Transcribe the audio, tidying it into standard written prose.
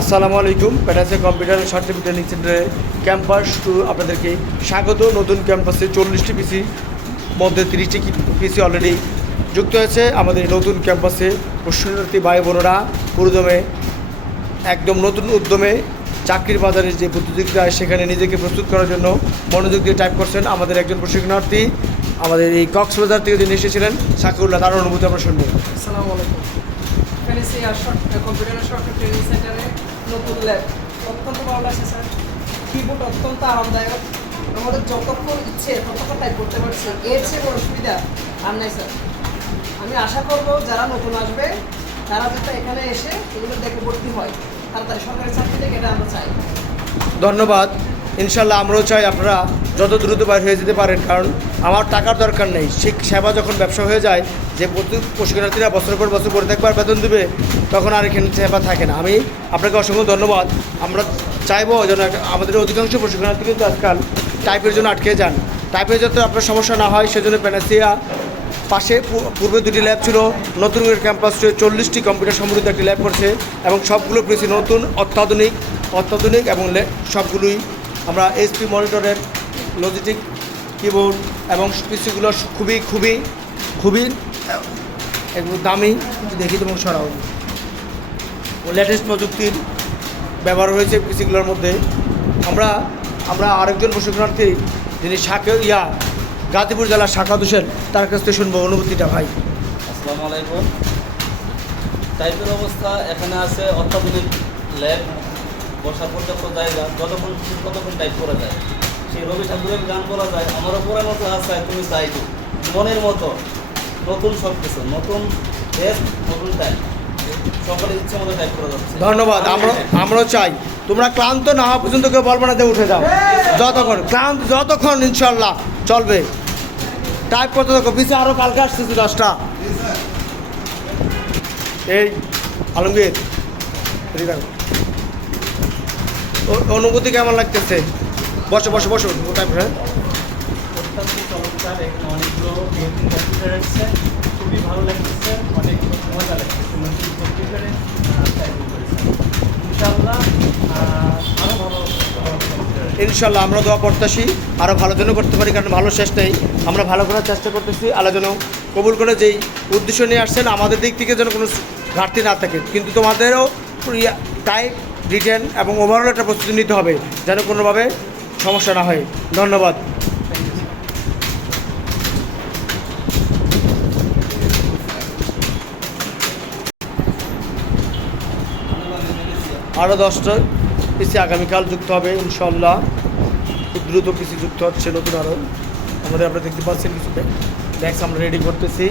আসসালামু আলাইকুম। প্যাটাসে computer certificate training সেন্টারে ক্যাম্পাস টু আপনাদেরকে স্বাগত। নতুন ক্যাম্পাসে 40টি পিসি মধ্যে 30টি পিসি অলরেডি যুক্ত হয়েছে আমাদের নতুন ক্যাম্পাসে। প্রশিক্ষণার্থী ভাই বোনেরা পুরোদমে একদম নতুন উদ্যমে চাকরির বাজারে যে প্রতিযোগিতা সেখানে নিজেকে প্রস্তুত করার জন্য মনোযোগ দিয়ে টাইপ করছেন আমাদের একজন প্রশিক্ষণার্থী আমাদের এই কক্সবাজার থেকে যিনি এসেছিলেন সাকিউল্লাহ, তার অনুভূতি আমরা শুনবো। আসসালামু আলাইকুম। কম্পিউটার সফটওয়্যার ট্রেনিং সেন্টারে নতুন ল্যাব অত্যন্ত ভালো লাগছে স্যার। কিবোর্ড অত্যন্ত আরামদায়ক, আমাদের যতক্ষণ ইচ্ছে ততক্ষণ টাইপ করতে পারছি, এর চেয়ে বড় সুবিধা আর নাই স্যার। আমি আশা করব যারা নতুন আসবে তারা যাতে এখানে এসে এগুলো দেখে ভর্তি হয় তাড়াতাড়ি সরকারি চাকরি থেকে, এটা আমরা চাই। ধন্যবাদ। ইনশাল্লাহ আমরাও চাই আপনারা যত দ্রুত বাইর হয়ে যেতে পারেন, কারণ আমার টাকার দরকার নেই। সেবা যখন ব্যবসা হয়ে যায়, যে প্রশিক্ষণার্থীরা বছরের পর বছর করে থাকবার বেতন দেবে, তখন আর এখানে সেবা থাকে না। আমি আপনাকে অসংখ্য ধন্যবাদ। আমরা চাইবো যেন আমাদের অধিকাংশ প্রশিক্ষণার্থী কিন্তু আজকাল টাইপের জন্য আটকে যান। টাইপের যাতে আপনার সমস্যা না হয় সেজন্য প্যানাসিয়া পাশে পূর্বে 2টি ল্যাব ছিল, নতুন ক্যাম্পাস 40টি কম্পিউটার সমৃদ্ধ একটি ল্যাব করছে এবং সবগুলো পিসি নতুন অত্যাধুনিক এবং সবগুলোই আমরা এইচপি মনিটরের লজিটিক কিবোর্ড এবং পিসিগুলো খুবই এগুলো দামি, দেখি তোমার সরাও লেটেস্ট প্রযুক্তির ব্যবহার হয়েছে পিসিগুলোর মধ্যে। আমরা আরেকজন প্রশিক্ষণার্থী যিনি গাজীপুর জেলার শাখাত হোসেন, তার কাছ থেকে শুনবো অনুভূতিটা। ভাই আসসালামু আলাইকুম। টাইপের অবস্থা এখানে আছে অত্যাধুনিক ল্যাব, বসার পর্যাপ্ত জায়গা, যতক্ষণ টাইপ করা যায়। সেই রবি ঠাকুরের গান করা যায়, আমারও পুরানো আছে তুমি চাইবো মনের মতো, নতুন সব কিছু, নতুন ড্রেস, নতুন টাইপ, সকলের ইচ্ছে মতো টাইপ করা যাচ্ছে। ধন্যবাদ। আমরাও চাই তোমরা ক্লান্ত না হওয়া পর্যন্ত কেউ বলবো না যে উঠে যাও, যতক্ষণ ইনশাল্লাহ চলবে। টাইপ করতে থাকো, পিছিয়ে আরও কালকে আসতেছি 10টা। এই আলমগীর অনুভূতি কেমন লাগতেছে? বসো টাইপ। হ্যাঁ, অত্যন্ত চমৎকার। এখানে অনেকগুলো নতুন কম্পিউটার এসেছে, খুবই ভালো লাগতেছে, অনেক মজা লাগতেছে নতুন কম্পিউটারে টাইপিং করেছে। ইনশাআল্লাহ আরও ভালো ইনশাল্লাহ আমরা দোয়া প্রত্যাশী আরও ভালো জন্য করতে পারি, কারণ ভালো শেষ নেই। আমরা ভালো করার চেষ্টা করতেছি। আল্লাহ যেন কবুল করে যেই উদ্দেশ্য নিয়ে আসছেন আমাদের দিক থেকে যেন কোনো ঘাটতি না থাকে, কিন্তু তোমাদেরও টাইপ রিটেন এবং ওভারঅল একটা প্রস্তুতি নিতে হবে যেন কোনোভাবে সমস্যা না হয়। ধন্যবাদ। আরও 10টা পিসি আগামীকাল যুক্ত হবে ইনশাল্লাহ। খুব দ্রুত পিসি যুক্ত হচ্ছে নতুন আরও। আমরা দেখতে পাচ্ছেন কিছু ব্যাগস আমরা রেডি করতেছি।